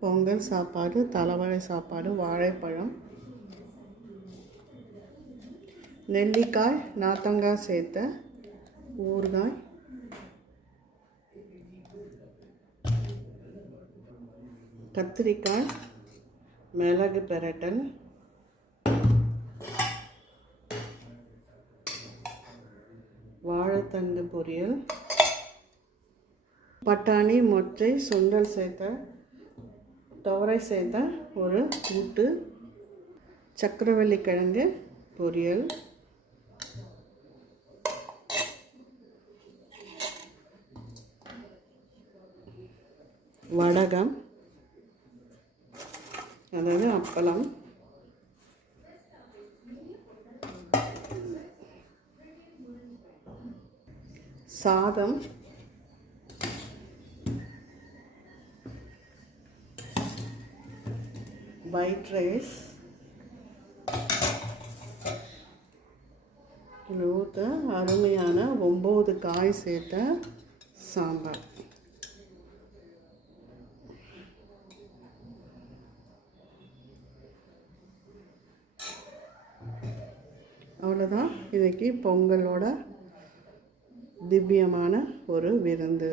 பொங்கல் சாப்பாடு தலைவாழை சாப்பாடு வாழைப்பழம் நெல்லிக்காய் நாத்தங்காய் சேர்த்த ஊறுகாய் கத்திரிக்காய் மிளகு பெரட்டல் வாழைத்தண்டு பொரியல் பட்டாணி மொச்சை சுண்டல் சேர்த்த துவரை செய்த ஒரு கூட்டு சக்கரவள்ளி கிழங்கு பொரியல். வடகம் அதாவது அப்பளம். சாதம் ஒயிட் ரைஸ் இதில் ஊற்ற அருமையான ஒம்பது காய் சேர்த்த சாம்பார். அவ்வளோதான் இன்னைக்கு பொங்கலோட திவ்யமான ஒரு விருந்து.